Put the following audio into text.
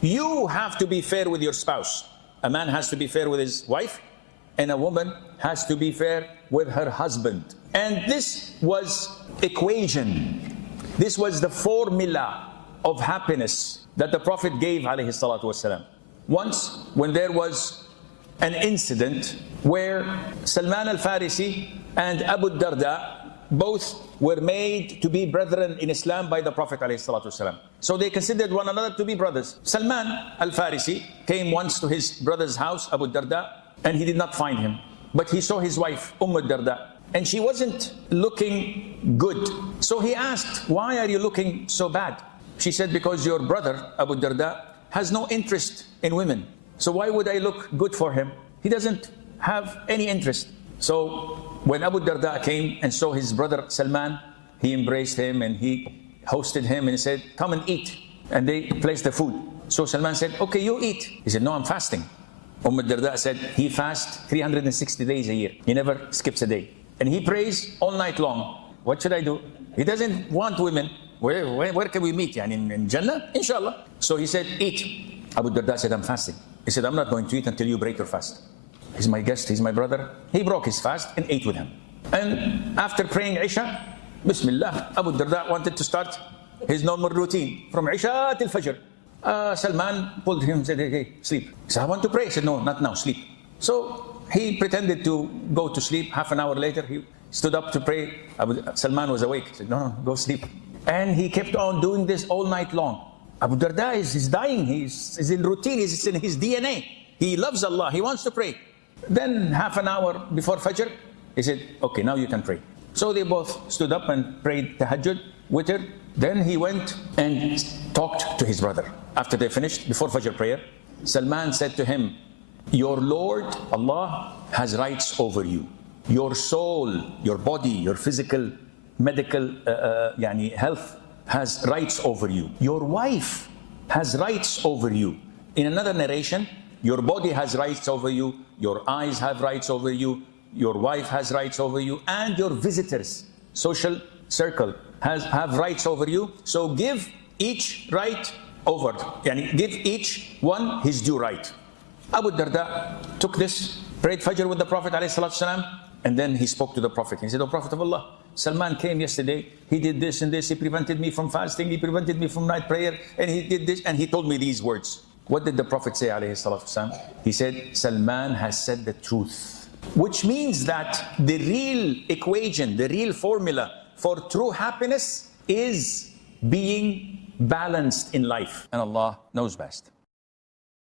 You have to be fair with your spouse. A man has to be fair with his wife, and a woman has to be fair with her husband. And this was equation. This was the formula of happiness that the Prophet gave, alayhi salatu wasalam. Once, when there was an incident where Salman al-Farisi and Abu Darda both were made to be brethren in Islam by the Prophet ﷺ. So they considered one another to be brothers. Salman al-Farisi came once to his brother's house, Abu Darda, and he did not find him. But he saw his wife, Darda, and she wasn't looking good. So he asked, why are you looking so bad? She said, because your brother, Abu Darda, has no interest in women. So why would I look good for him? He doesn't have any interest. So when Abu Darda came and saw his brother Salman, he embraced him and he hosted him and he said, come and eat. And they placed the food. So Salman said, okay, you eat. He said, no, I'm fasting. Darda said, he fasts 360 days a year. He never skips a day. And he prays all night long. What should I do? He doesn't want women. Where can we meet? In Jannah? Inshallah. So he said, eat. Abu Darda said, I'm fasting. He said, I'm not going to eat until you break your fast. He's my guest, he's my brother. He broke his fast and ate with him. And after praying Isha, Bismillah, Abu Darda wanted to start his normal routine from Isha till Fajr. Salman pulled him and said, hey, sleep. He said, I want to pray. He said, no, not now, sleep. So he pretended to go to sleep. Half an hour later, he stood up to pray. Salman was awake. He said, no, go sleep. And he kept on doing this all night long. Abu Darda is dying. He's in routine. It's in his DNA. He loves Allah. He wants to pray. Then half an hour before Fajr, he said, okay, now you can pray. So they both stood up and prayed Tahajjud, Witr. Then he went and talked to his brother. After they finished, before Fajr prayer, Salman said to him, your Lord, Allah, has rights over you. Your soul, your body, your physical, medical health has rights over you. Your wife has rights over you. In another narration, your body has rights over you, your eyes have rights over you, your wife has rights over you, and your visitors, social circle, have rights over you. So give each right over, give each one his due right. Abu Darda took this, prayed Fajr with the Prophet ﷺ, and then he spoke to the Prophet. He said, O Prophet of Allah, Salman came yesterday, he did this and this, he prevented me from fasting, he prevented me from night prayer, and he did this, and he told me these words. What did the Prophet say, alayhi salatu wasalam? He said, Salman has said the truth. Which means that the real equation, the real formula for true happiness is being balanced in life. And Allah knows best.